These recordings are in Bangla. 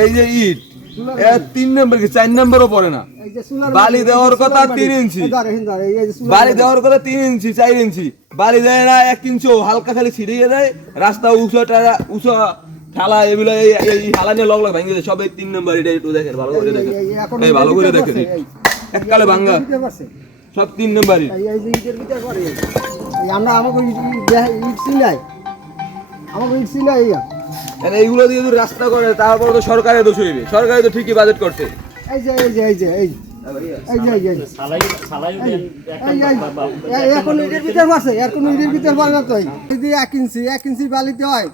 এই যে ইট এর 3 নম্বর কি 4 নম্বরও পড়ে না। বালি দেওয়ার কথা 3 ইঞ্চি, বালি দেওয়ার কথা 3 ইঞ্চি 4 ইঞ্চি, বালি দেয় না 1 ইঞ্চিও, হালকা খালি ছিড়িয়ে দেয়। রাস্তা উঁচু ঠালা এগুলো এই হালা নিয়ে লগ ভাঙিয়ে দেয় সব। এই 3 নম্বর এটা একটু দেখেন, ভালো করে দেখেন, এই ভালো করে দেখেন, এককালে ভাঙা সব 3 নম্বর ইট। এই যে ইটের ভিতর করে আমরা আমাকে ইট সিলাই, আমাকে ইট সিলাই এইগুলো দিয়ে যদি রাস্তা করে তারপর তো সরকারের দোষ হইবে, সরকারে তো ঠিকই বাজেট করছে। এই যে এই যে এই যে এই এখন ইটের ভিতর পারছে, এর কোনো ইটের ভিতর পারে না। তো যদি 1 ইঞ্চি বালিতে হয়,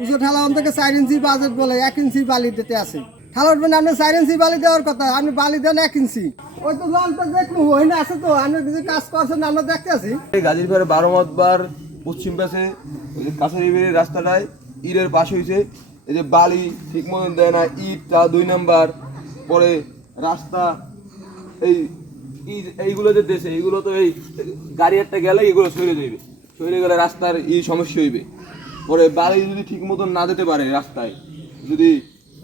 উঁচু ঠালা থেকে 4 ইঞ্চি বাজেট বলে 1 ইঞ্চি বালি দিতে আছে। ঠালা উঠবেন আপনি 4 ইঞ্চি বালি দেওয়ার কথা, আপনি বালি দেন 1 ইঞ্চি। ওই তো লনটা দেখবো ওই না আছে, তো আপনি কিছু কাজ করছেন আমরা দেখতে আছি। গাজীরপুরে 12 মাতবার পশ্চিম পাশে ওই যে কাছারি বেরিয়ে রাস্তাটায় ইটের পাশ হয়েছে। এই যে বালি ঠিক মতন দেয় না, ইটটা 2 নাম্বার, পরে রাস্তা এইগুলো যে দেশে এইগুলো তো এই গাড়ি একটা গেলে এগুলো সরে যাবে, সরে গেলে রাস্তার সমস্যা হইবে। পরে বালি যদি ঠিক মতন না দিতে পারে রাস্তায়, যদি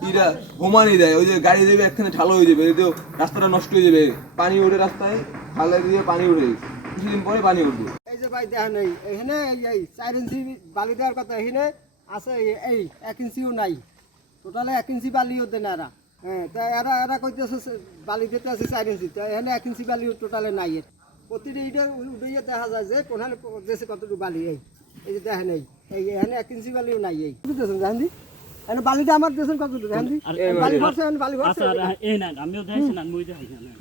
ইরা হোমানি দেয়, ওই যে গাড়ি যাবে একখানে ঠালো হয়ে যাবে, এতেও রাস্তাটা নষ্ট হয়ে যাবে। পানি ওঠে রাস্তায়, খালে দিয়ে পানি উঠে, কিছুদিন পরে পানি উঠবে। এই যে ভাই দেখেন এখানে এই 4 ইঞ্চি বালি দেওয়ার কথা, এখানে আছে এই 1 ইঞ্চিও নাই, টোটালে 1 ইঞ্চি বালিও দেয় না এরা। হ্যাঁ, তা এরা কইতেছে বালি দিতে আছে 4 ইঞ্চি, তো এখানে 1 ইঞ্চি বালিও টোটালে নাই। প্রতিটি ইটে উঠে দেখা যায় যে কোনখানে দেশে কতটুকু বালি। এই যে দেখেন এই এখানে 1 ইঞ্চি বালিও নাই। এই বুঝতেছেন জানি এখানে বালিটা আমার দেশের কতটুকু জানি বালি ভরছে, বালি ভরছে। এই না আমিও দেখছি না, মুই দেখছি না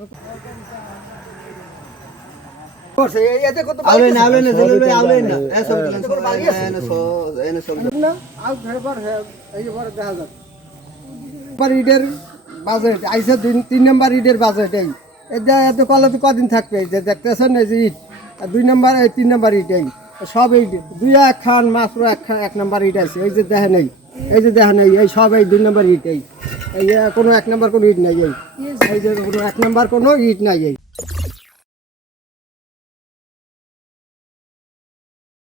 করছে এতে কত আউলে না আউলে না এসব বালি আছে না আউ ঘরে পর এই যে পরে দেখা যায় পর ইটের বাজেট আইসা 3 নাম্বার ইটের বাজেট। এই এটা এত কলেজ কদিন থাকবে? যে দেখতেছেন এই যে ইট 2 নাম্বার, এই 3 নাম্বার ইট, এই সব এই 2 খান মাত্র 1 নাম্বার ইট আছে। এই যে দেখেন এই যে দেখেন এই সব এই 2 নাম্বার ইট। এই কোনো 1 নাম্বার কোনো ইট নাই। এই যে কোনো 1 নাম্বার কোনো ইট নাই। এই